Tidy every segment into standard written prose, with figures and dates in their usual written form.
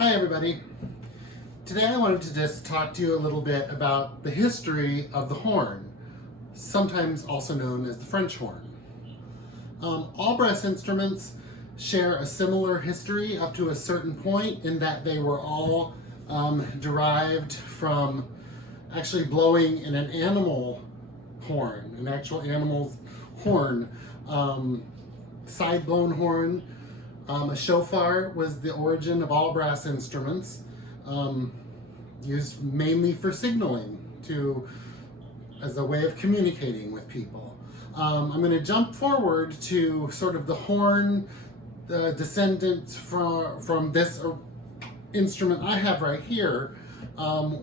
Hi everybody. Today I wanted to just talk to you a little bit about the history of the horn, sometimes also known as the French horn. All brass instruments share a similar history up to a certain point in that they were all derived from actually blowing in an animal horn, an actual animal's horn, side-blown horn. A shofar was the origin of all brass instruments, used mainly for signaling as a way of communicating with people. I'm going to jump forward to sort of the horn, the descendants from this instrument I have right here,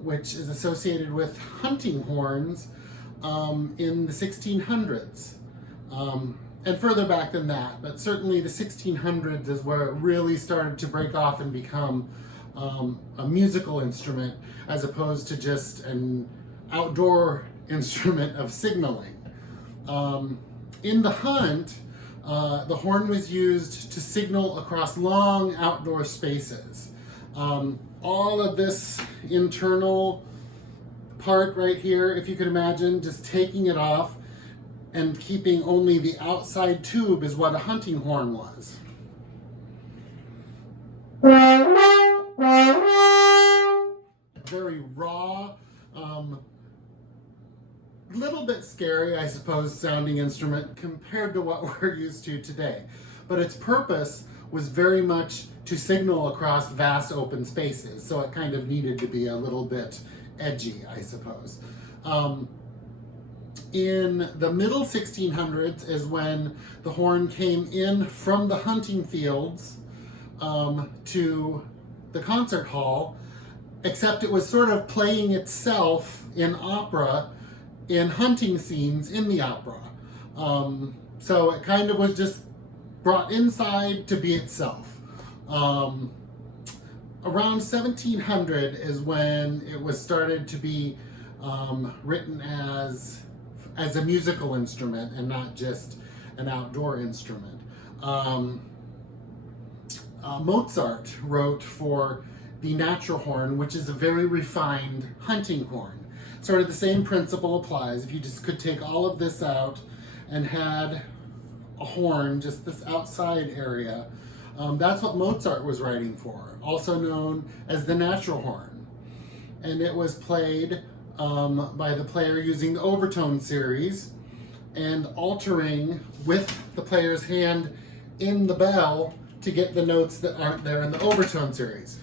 which is associated with hunting horns in the 1600s. And further back than that, but certainly the 1600s is where it really started to break off and become a musical instrument as opposed to just an outdoor instrument of signaling. In the hunt, the horn was used to signal across long outdoor spaces. All of this internal part right here, if you could imagine, just taking it off and keeping only the outside tube is what a hunting horn was. Very raw, little bit scary, I suppose, sounding instrument compared to what we're used to today. But its purpose was very much to signal across vast open spaces, so it kind of needed to be a little bit edgy, I suppose. In the middle 1600s is when the horn came in from the hunting fields to the concert hall, except it was sort of playing itself in opera, in hunting scenes in the opera. So it kind of was just brought inside to be itself. Around 1700 is when it was started to be written as a musical instrument and not just an outdoor instrument. Mozart wrote for the natural horn, which is a very refined hunting horn. Sort of the same principle applies. If you just could take all of this out and had a horn, just this outside area, that's what Mozart was writing for, also known as the natural horn. And it was played by the player using the overtone series and altering with the player's hand in the bell to get the notes that aren't there in the overtone series.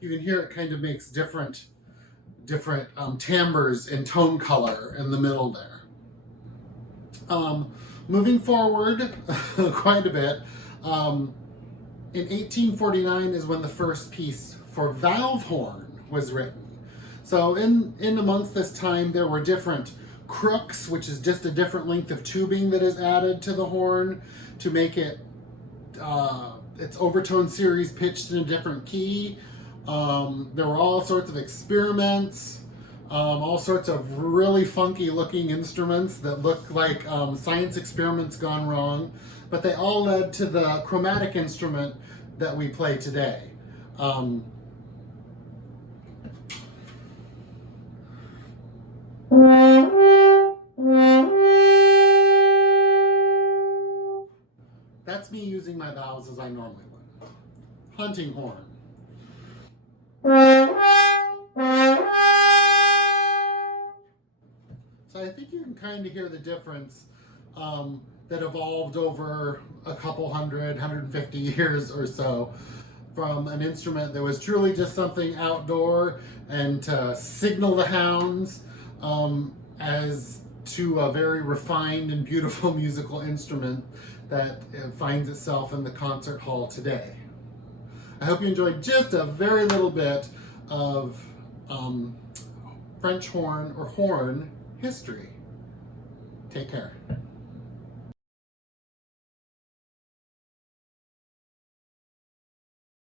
You can hear it kind of makes different timbres and tone color in the middle there. Moving forward quite a bit, in 1849 is when the first piece for valve horn was written. So in amongst this time there were different crooks, which is just a different length of tubing that is added to the horn to make it its overtone series pitched in a different key. There were all sorts of experiments. All sorts of really funky looking instruments that look like science experiments gone wrong, but they all led to the chromatic instrument that we play today. That's me using my valves as I normally would. Hunting horn. So I think you can kind of hear the difference that evolved over a couple 150 years or so from an instrument that was truly just something outdoor and to signal the hounds as to a very refined and beautiful musical instrument that finds itself in the concert hall today. I hope you enjoyed just a very little bit of French horn or horn history. Take care.